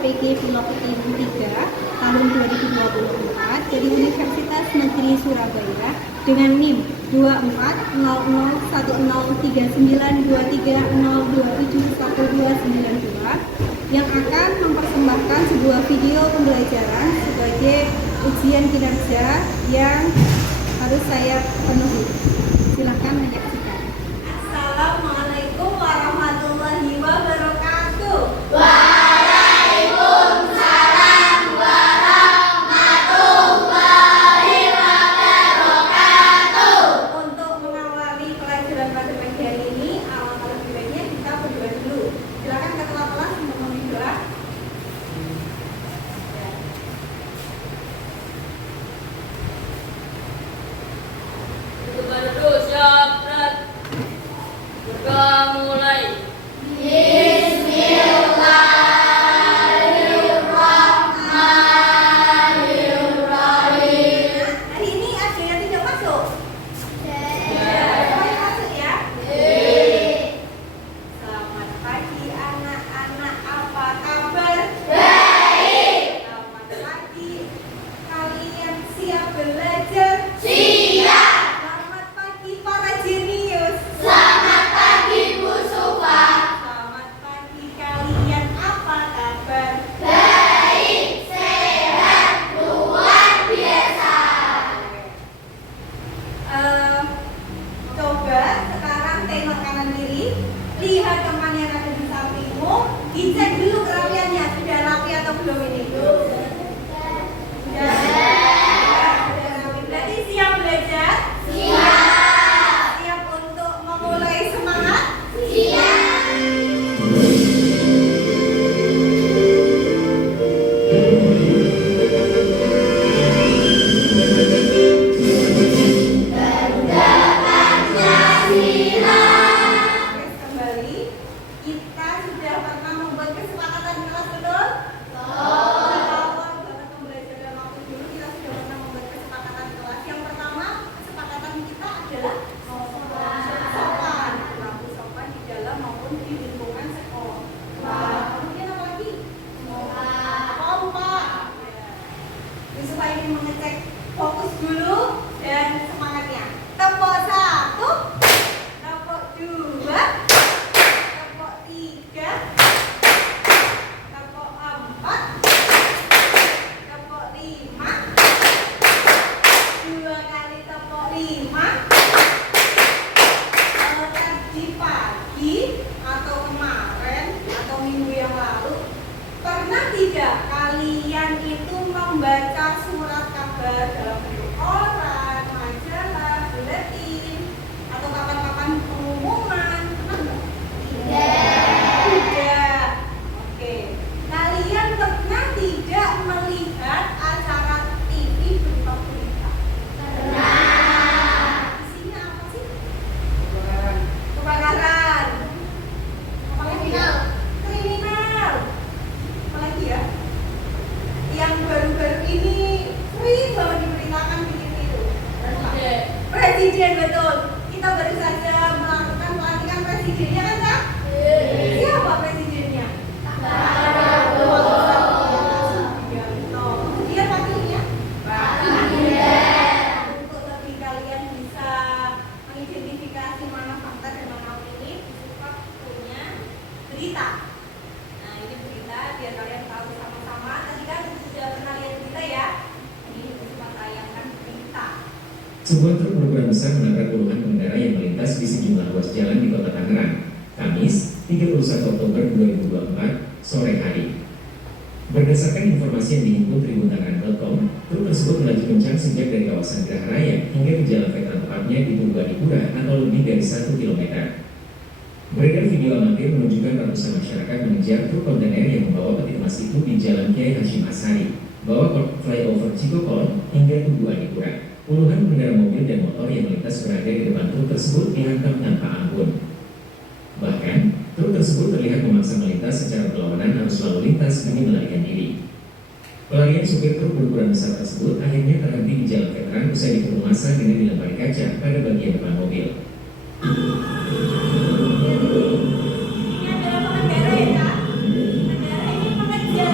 HPG Filoketi 3 tahun 2024 dari Universitas Negeri Surabaya dengan NIM 240039230271271292 yang akan mempersembahkan sebuah video pembelajaran sebagai ujian kinerja yang harus saya penuhi. Silakan menyaksikan. Assalamualaikum warahmatullahi wabarakatuh. Waalaikumsalam warahmatullahi wabarakatuh. Untuk mengawali pelajaran pada pagi hari ini, alangkah lebih baiknya kita berdoa dulu. Silakan ketua kelas untuk memimpin doa. Duduk siap, berdoa mulai. Bismillahirrahmanirrahim. Hari ini ada yang tidak masuk? Semuanya masuk ya? Selamat pagi anak-anak, apa kabar? Baik. Selamat pagi. Kalian siap belajar? Siap. Selamat pagi para jenius. Selamat pagi Bu Sufa. Selamat pagi kalian, apa kabar? Baik, sehat, luar biasa. Coba sekarang tengok kanan kiri, lihat teman yang ada di sampingmu, dicek dulu kerapiannya sudah rapi atau belum ini. Sudah rapi. Berarti siap belajar? Siap. Siap untuk memulai semangat? Siap. Oke, kembali. Kita sudah pernah membuat kesepakatan kelas, betul? Di awal banget pembelajaran waktu dulu kita sudah pernah membuat kesepakatan kelas. Yang pertama, kesepakatan kita adalah sopan, berlaku sopan di dalam maupun di lingkungan sekolah. Kemudian apa lagi? Kompak. Jadi supaya ini mengecek fokus dulu dan semangatnya. Tepuk 1, tepuk 2, tepuk 3, tepuk 4, tepuk 5, 2 kali tepuk 5. Kalau tadi pagi atau kemarin atau minggu yang lalu, pernah tidak kalian itu membaca surat kabar dalam bentuk koran, majalah, buletin, atau kapan-kapan pengumuman? Pernah nggak? Tidak. Oke. Kalian pernah tidak melihat acara TV berita-berita? Isinya apa sih? Kebakaran. Apa lagi ya? Kriminal. Apa lagi ya? Yang baru-baru ini sering banget diberitakan di TV itu. Presiden, betul. Kita baru saja melakukan pelantikan presidennya kan, Kak? Siapa presidennya? Dia wakilnya? Untuk lebih kalian bisa mengidentifikasi mana fakta dan mana opini, Yusuf punya berita. Nah, ini berita biar kalian tahu sama-sama. Tadi kan sudah pernah lihat berita ya? Ini Yusuf tayangkan berita. Sebuah truk berukuran besar menabrak puluhan pengendara yang melintas di sejumlah ruas jalan di Kota Tangerang, Kamis, 31 Oktober 2024, sore hari. Berdasarkan informasi yang dihimpun tribuntangerang.com, truk tersebut melaju kencang sejak dari kawasan Geraha Raya hingga ke jalan veteran tepatnya di Purbalingga atau lebih dari 1 km. Beredar video amatir menunjukkan ratusan masyarakat mengejar truk kontainer yang membawa peti kemas itu di Jalan Kiai Hashim Ashari, bawah flyover Cikokol hingga Tugu Adipura. Puluhan pengendara mobil dan motor yang melintas berada di depan truk tersebut dihantam tanpa ampun. Bahkan, truk tersebut terlihat memaksa melintas secara berlawanan arus lalu lintas demi melarikan diri. Pelarian supir truk berukuran besar tersebut akhirnya terhenti di jalan veteran usai dipukul massa dengan dilempari kaca pada bagian depan mobil. Ini adalah pengendara ya, Kak? Pengendara ini mengejar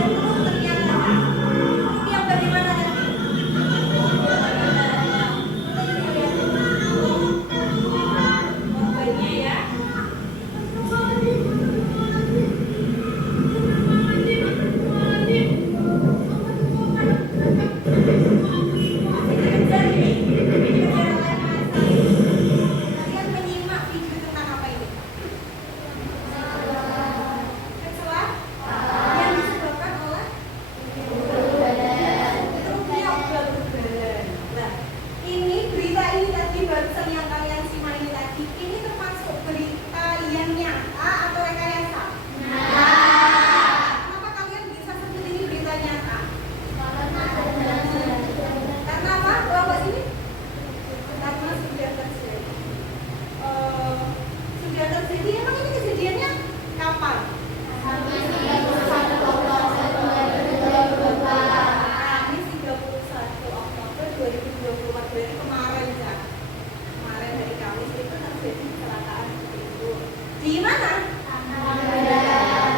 mana?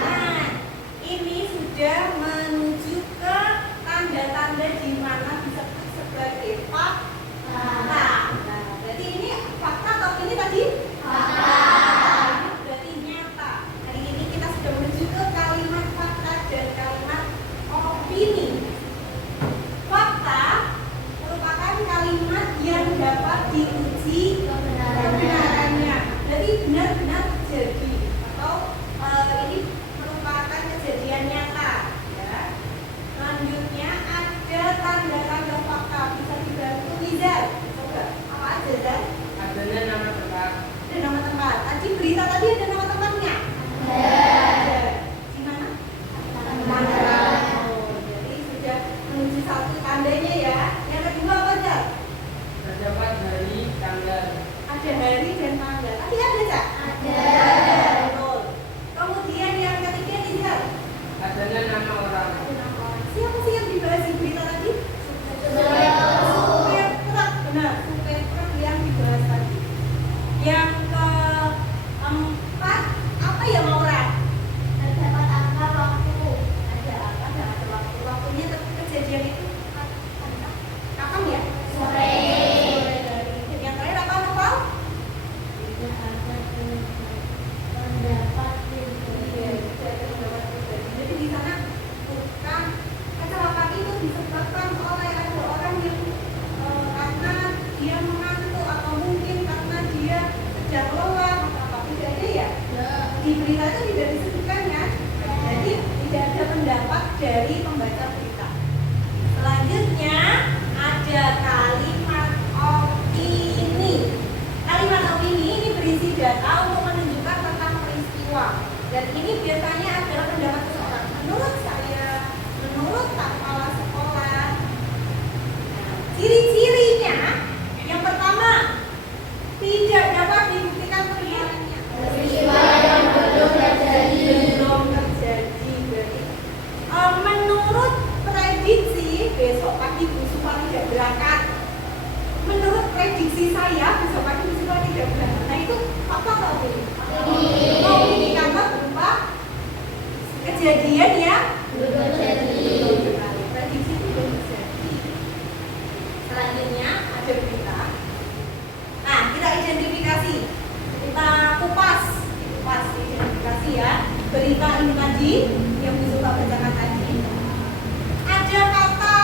Nah, ini sudah menuju ke tanda-tanda di mana disebut sebagai fakta. Nah, berarti ini fakta atau ini tadi? Ini berarti nyata. Hari ini kita sudah menuju ke kalimat fakta dan kalimat opini. Fakta merupakan kalimat yang dapat diuji kebenarannya. Jadi benar-benar terjadi atau ini merupakan kejadian nyata. Ya. Selanjutnya ada tanda-tanda fakta, bisa dibantu Nizar. Coba apa aja Zar? Adanya nama tempat. Ada nama tempat. Tadi berita tadi ada nama tempatnya. Ada. Di mana? Oh, jadi sudah menuju satu tandanya ya. Yang kedua apa Zar? Terdapat hari, tanggal. Ada hari dan tanggal. Tadi ada Cak? Ada. Betul. Kemudian yang ketiga Nizar. Adanya nama orang. Ada nama orang. Siapa sih yang dibahas di berita tadi? Supir. Supir truk. Benar, supir truk yang dibahas tadi. Yang keempat apa ya Maura? Terdapat angka waktu. Ada apa? Ada waktu. Waktunya kejadian itu kapan ya? Sore. Dan yang terakhir apa Noval? Tidak ada pendapat pribadi. Iya, tidak ada pendapat pribadi. Jadi di sana bukan kecelakaan itu disebabkan oleh ada orang yang karena dia mengantuk atau mungkin karena dia sedang lelah atau apa, tidak ada ya? Di berita itu tidak disebutkan kan? Jadi tidak ada pendapat dari pembaca berita. Selanjutnya ada kalimat opini. Kalimat opini ini berisi data untuk menunjukkan tentang peristiwa. Dan ini biasanya adalah pendapat seseorang. Menurut saya, menurut kepala sekolah. Nah, ciri-cirinya yang pertama tidak dapat dibuktikan kebenarannya. Peristiwa yang belum terjadi. Belum terjadi berarti menurut prediksi besok pagi Bu Supa tidak berangkat. Menurut prediksi saya besok pagi Bu Supa tidak berangkat. Nah itu apa atau opini? Opini karena berupa kejadian ya Belum terjadi. belum sekali. Prediksi itu belum terjadi. Selanjutnya ada berita. Nah kita identifikasi, kita kupas identifikasi ya. Berita ini tadi yang Bu Supa bacakan tadi. Ada kata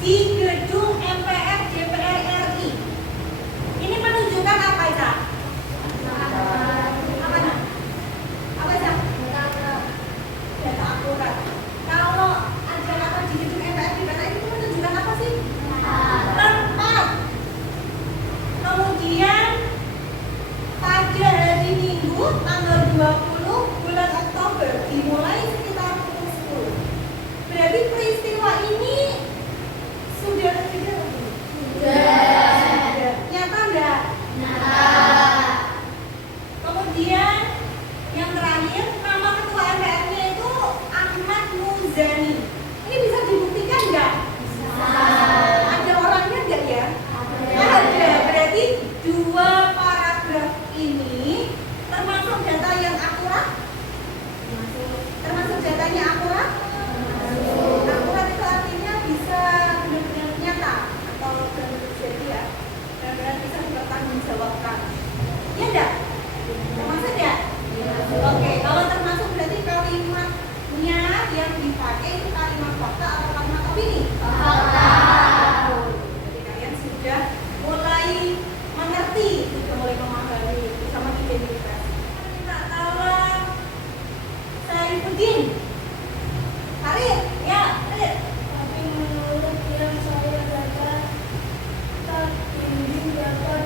di gedung MPR DPR RI. Ini menunjukkan apa itu? Apa nak? Apa sih? Data akurat. Kalau ada kata di gedung MPR DPR RI itu menunjukkan apa sih? Tempat. Kemudian pada hari Minggu tanggal 20 bulan Oktober dimulai sekitar pukul 10. Berarti peristiwa ini sudah terjadi atau belum? Sudah. Nyata enggak? Kemudian yang terakhir nama ketua MPR-nya itu Ahmad Muzani. Ini bisa dibuktikan enggak? Ada orangnya enggak ya? Ada. Berarti dua paragraf ini termasuk data yang akurat? Termasuk datanya akurat? Akurat itu artinya bisa benar-benar nyata atau benar-benar terjadi ya, benar-benar bisa dipertanggungjawabkan. Ya enggak? Termasuk ya? Oke, kalau termasuk berarti kalimatnya yang dipakai itu kalimat fakta atau kalimat opini? Jadi kalian sudah mulai mengerti, sudah mulai memahami, bisa mengidentifikasi. Minta tolong Saifuddin. Harir, ya, Harir. Tapi menurut yang saya baca, terbimbing dapat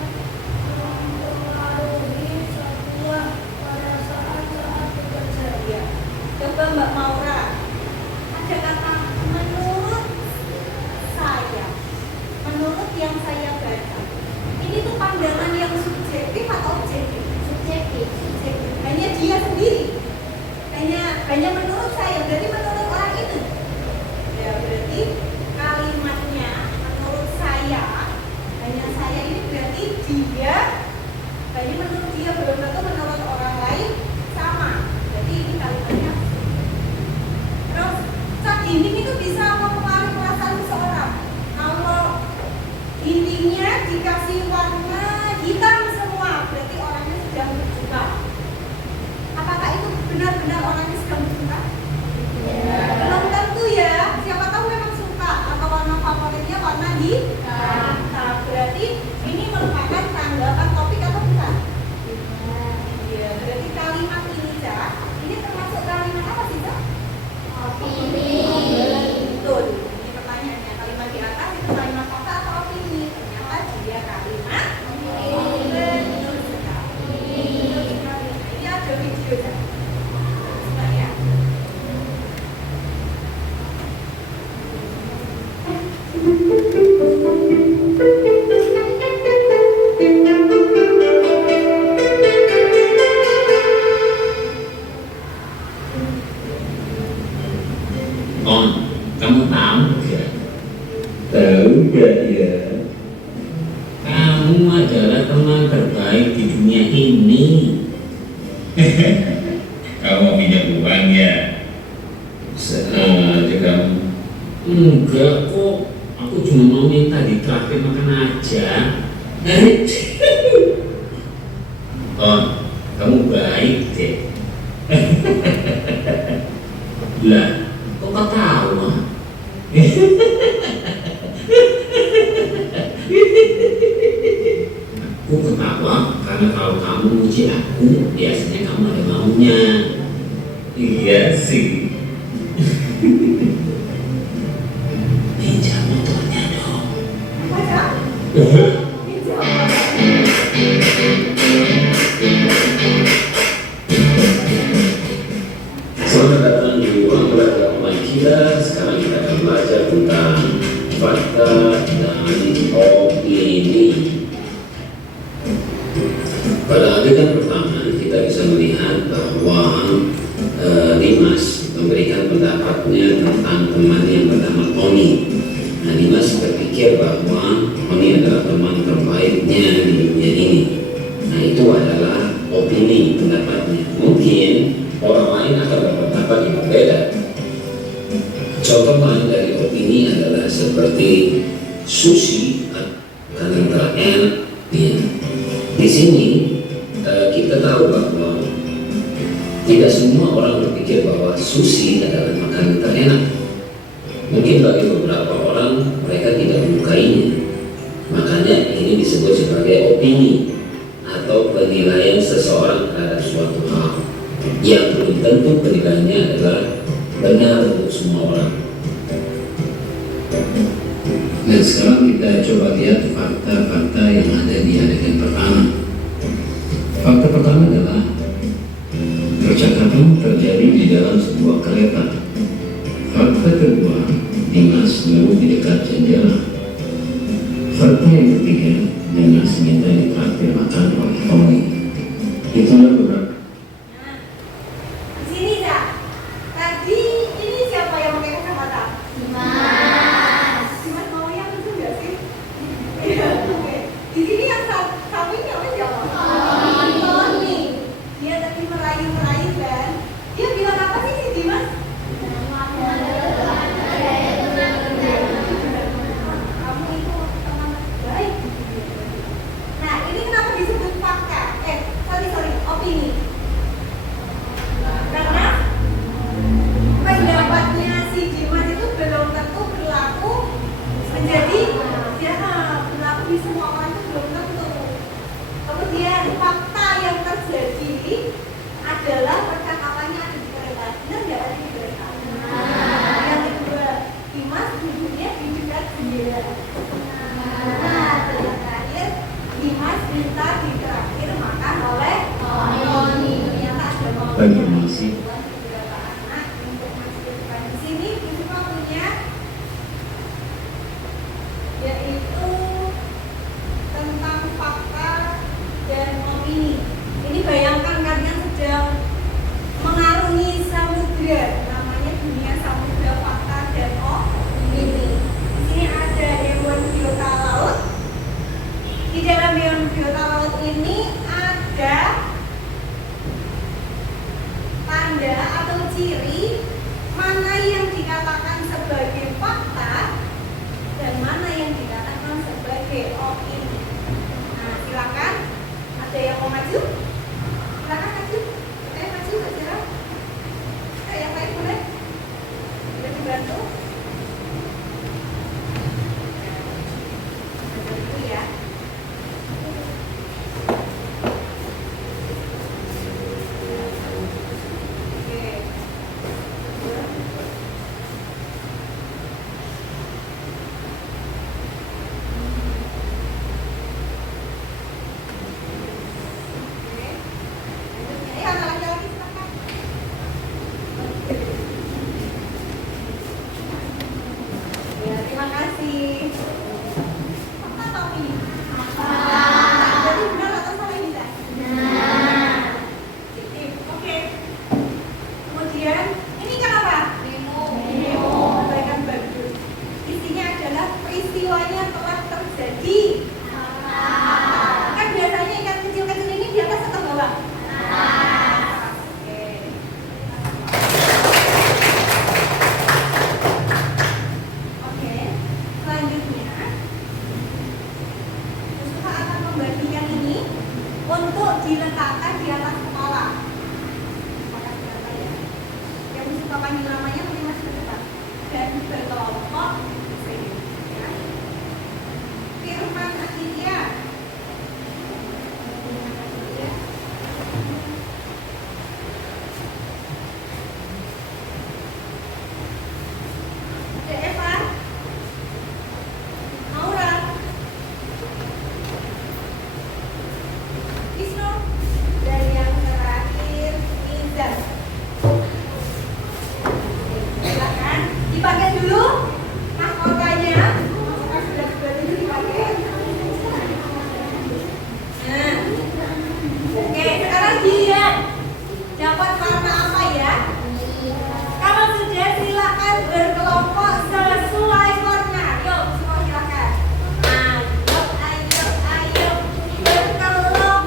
mempengaruhi sebuah pada saat-saat bekerja. Ya. Coba Mbak Maura. Ada kata menurut saya. Menurut yang saya baca. Ini tuh pandangan yang subjektif atau objektif? Subjektif. Subjektif. Hanya dia sendiri. Hanya menurut saya. Berarti menurut orang itu. Ya berarti kalimatnya menurut saya. Hanya saya ini berarti dia. Hanya menurut dia belum tentu menurut orang terbaik di dunia ini. Kamu mau pinjam uang ya? Senang aja kamu. Enggak kok, aku cuma mau minta ditraktir makan aja. Oh, kamu baik deh. Lah, kok ketawa? Aku ketawa karena kalau kamu muji aku, biasanya kamu ada maunya. Iya sih. Pinjam motornya dong. Apa ya? Pinjam. Selamat datang di ruang belajar online kita. Sekarang kita akan belajar tentang fakta dan opini. Pada adegan pertama kita bisa melihat bahwa Dimas memberikan pendapatnya tentang teman yang bernama Tony. Nah, Dimas berpikir bahwa Tony adalah teman terbaiknya di dunia ini. Nah, itu adalah opini pendapatnya. Mungkin orang lain akan berpendapat yang berbeda. Contoh lain dari opini adalah seperti sushi akan terenak. Di sini kita tahu bahwa tidak semua orang berpikir bahwa sushi adalah makanan terenak. Mungkin bagi beberapa orang mereka tidak menyukainya. Makanya ini disebut sebagai opini atau penilaian seseorang terhadap suatu hal yang belum tentu penilaiannya adalah benar untuk semua orang. Dan sekarang kita coba lihat fakta-fakta yang ada di adegan pertama. Fakta pertama adalah percakapan terjadi di dalam sebuah kereta. Fakta kedua, Dimas duduk di dekat jendela. Fakta yang ketiga, Dimas minta ditraktir makan oleh Tony. Itulah beberapa. Nah, di sini Zak. Tadi ini siapa yang pakai kacamata? Dimas. Dimas mau yang itu nggak sih? Iya, oke. Di sini yang satu ini apa siapa? Tony. Dia tadi merayu-merayu kan? Dia bilang apa sih si Dimas? Kamu itu teman baik. Nah, ini kenapa disebut fakta? Sorry, opini. Karena pendapatnya si Dimas itu belum tentu berlaku menjadi berlaku di semua orang, itu belum tentu. Kemudian fakta yang terjadi adalah percakapannya ada di kereta. Benar nggak ada di kereta? Yang kedua, Dimas duduknya di dekat jendela. Nah, dan yang terakhir, Dimas minta ditraktir makan oleh Tony. Ternyata ada Bagi masih beberapa anak untuk masukkan di sini. Kita punya yaitu tentang fakta dan opini. Ini bayangkan kalian sedang mengarungi samudra, namanya dunia samudra fakta dan opini. Di sini ada hewan biota laut. Di dalam hewan biota laut ini ada tanda atau ciri mana yang dikatakan sebagai fakta dan mana yang dikatakan sebagai opini. Nah, silakan. Ada yang mau maju? Silakan maju. Maju Kak Zira. Yang lain boleh? Boleh dibantu? Bantu ya. Oke. Oke. diletakkan di atas kepala. Makasih Bapak ya. Yang suka panggil namanya mungkin masih ke depan. Dan berkelompok sini. Ya. Firman Akhirnya. Evan, Aura, Wisnu, dan yang terakhir Izan. Silakan dipakai dulu mahkotanya. Sudah dulu dipakai. Nah, oke sekarang dia dapat warna apa ya? Kalau sudah silakan berkelompok sesuai warna. Yuk, semua silakan. Ayo berkelompok.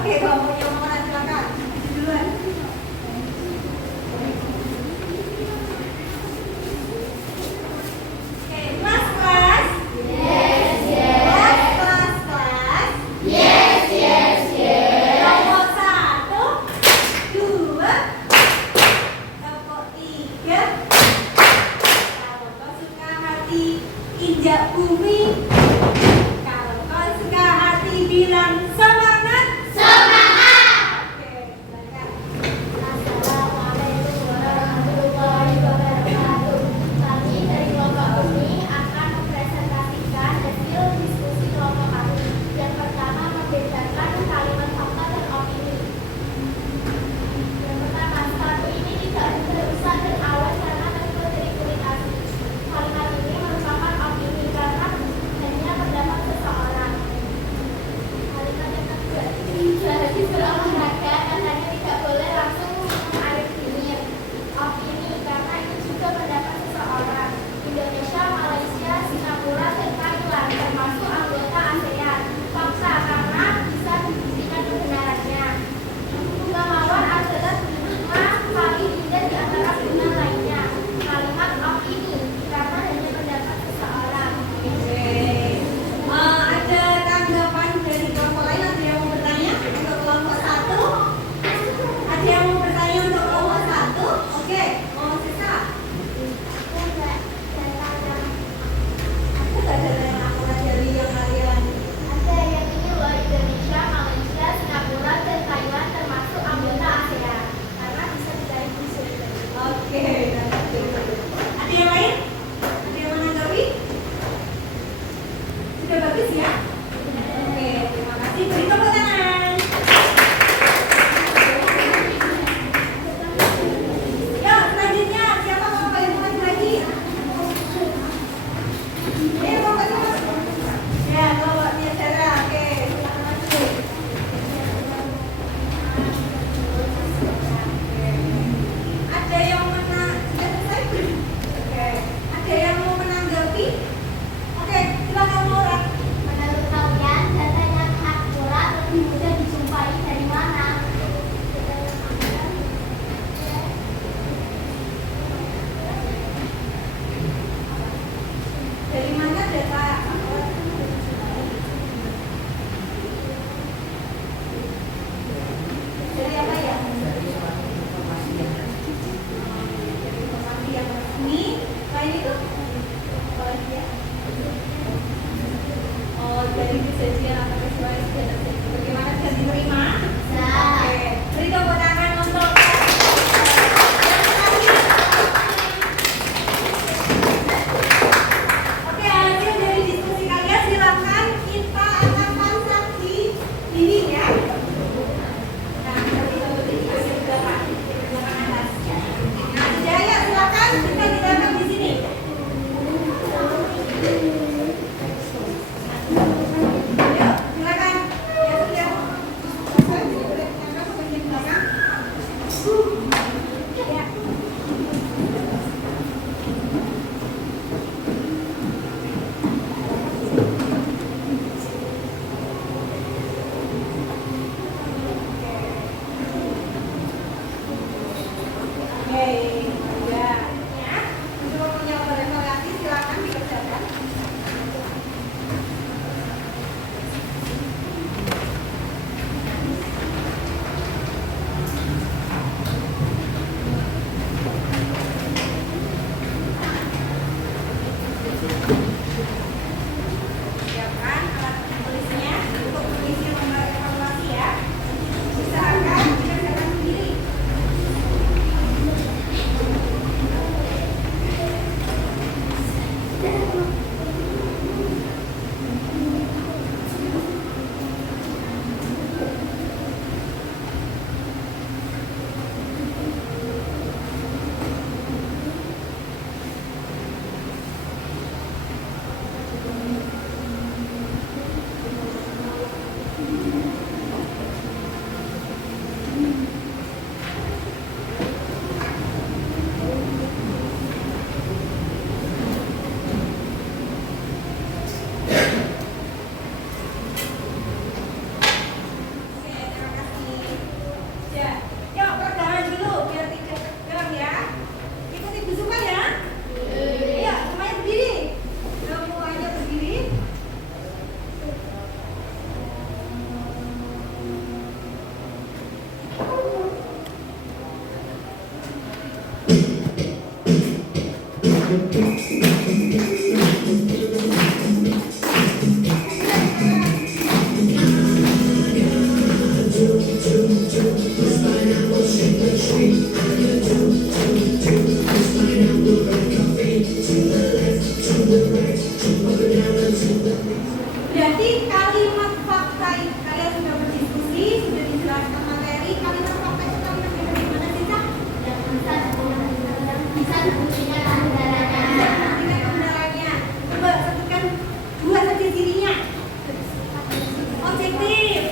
Oke, kelompok yang mana silakan. Duluan. Oke, kelas-kelas. Kelas-kelas. Kelompok 1, 2, kelompok 3. Kalau kau suka hati, injak bumi. Kalau kau suka hati, bilang semangat. Oke, silakan. Assalamualaikum warahmatullahi wabarakatuh. Kami dari kelompok Umi akan mempresentasikan hasil diskusi kelompok kami. Yang pertama, membedakan kalimat fakta dan opini. Yang pertama, satu ini tidak berusaha dan awet karena terbuat dari kulit asli. Kalimat ini merupakan opini karena hanya pendapat seseorang. Kalimat yang kedua, tidak habis berolahraga katanya tidak boleh langsung minum air dingin. Opini karena itu juga pendapat seseorang. Indonesia, Malaysia, Singapura, dan Thailand termasuk anggota ASEAN. Fakta karena bisa dibuktikan kebenarannya. Bunga mawar adalah 5 kali indah di antara bunga lainnya. Kalimat opini karena hanya pendapat seseorang. Ada tanggapan dari kelompok lain? Ada yang mau bertanya untuk kelompok 1? Ada yang mau bertanya untuk kelompok 1? Oke, mau Sisa? Aku nggak ada yang aku dari yang kalian. Ada yang ini loh, Indonesia, Malaysia, Singapura, dan Thailand termasuk anggota ASEAN karena bisa dicari di sini. Oke, ada yang lain? Ada yang menanggapi? Sudah bagus ya? Oke, terima kasih. Beri tepuk tangan. Yuk, selanjutnya siapa mau yang mau maju lagi? Mau maju mas? Ya, kelompoknya Sarah. Oke, silakan maju. Ada yang menanggapi? Oke, ada yang mau menanggapi? Oke, silakan Laura. Menurut kalian, data yang akurat lebih mudah dijumpai dari mana? Dari mana data? Dari apa ya? Dari informasi yang resmi. Selain itu? Apa lagi ya? Oh, dari kejadian atau peristiwa bagaimana bisa diterima? Oke, beri tepuk tangan untuk Oke, hasil dari diskusi kalian silakan kita akan pasang di ini ya. Nah, kita hasil belakang atas. Nah, Jaya silakan kita ditanam di sini. Yuk. kalimat fakta. Kalian sudah berdiskusi, sudah dijelaskan materi. Kalimat fakta itu kalimat yang bagaimana sih, Kak? Bisa dibuktikan kebenarannya. Dengan kebenarannya. Coba sebutkan dua saja cirinya. Objektif.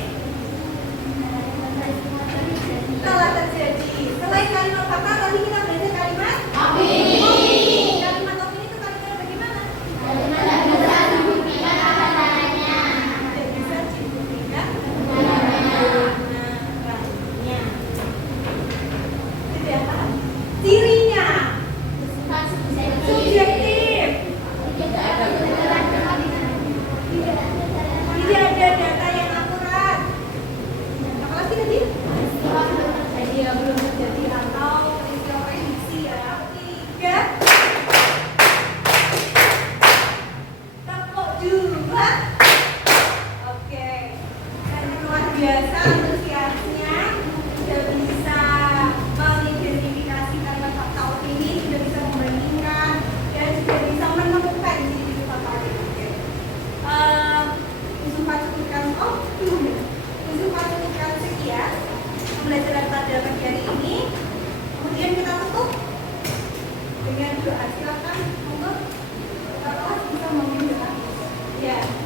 Telah terjadi. Selain kalimat fakta, tadi kita belajar kalimat opini. Kalimat opini itu kalimat bagaimana? Tidak bisa dibuktikan kebenarannya. Tidak bisa dibuktikan kebenarannya. Tidak paham. Cirinya Bersifat subjektif. subjektif. Tidak ada data yang akurat. Apalagi tadi? Iya, belum terjadi atau peristiwa prediksi ya. Tiga. Tepuk dua. Oke. Dan luar biasa antusiasnya. Sudah bisa mengidentifikasi kalimat fakta opini, sudah bisa membandingkan, dan sudah bisa menemukan ciri-ciri fakta opini. Oke. Yusufah cukupkan. Oh, belum ya. Yusufah cukupkan sekian pembelajaran pada pagi hari ini. Kemudian kita tutup dengan doa. Silakan, monggo. Kalau bisa memimpin doa. Ya.